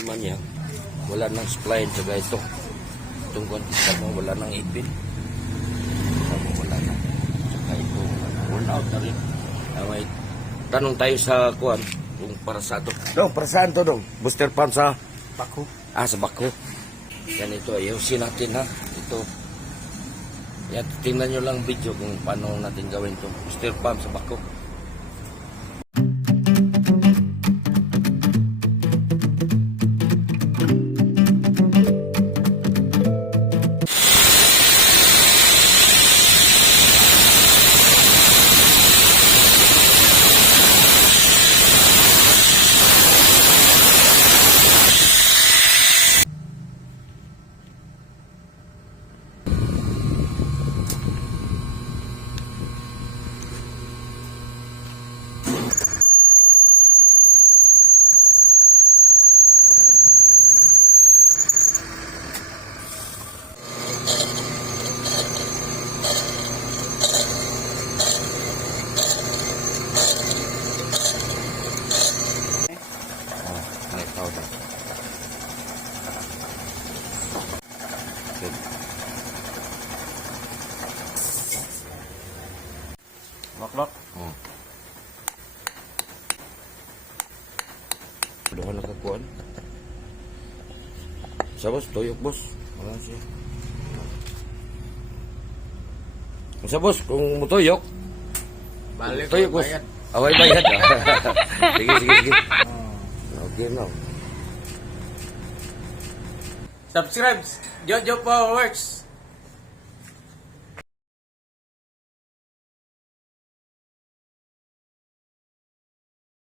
sistema niya. Wala nang supply tsaka itong kontista mo, wala nang ipin. Wala na. Tsaka ito, worn out na rin. May tanong tayo sa kuwan, kung para sa ito. Dong, para saan to dong? Booster pump sa Bako. sa bako. Yan ito, ayusin natin ha. Ito. Yan, tingnan nyo lang video kung paano natin gawin ito. Booster pump sa bako. Lock. Oh. Udah ka nakakuan. Sa boss, tuyok boss. Wala siya. Sa boss, kung mutuyok. Balik. Tuyok boss. Away bayad. Sige. Okay na. Subscribe. Jojo Power Works.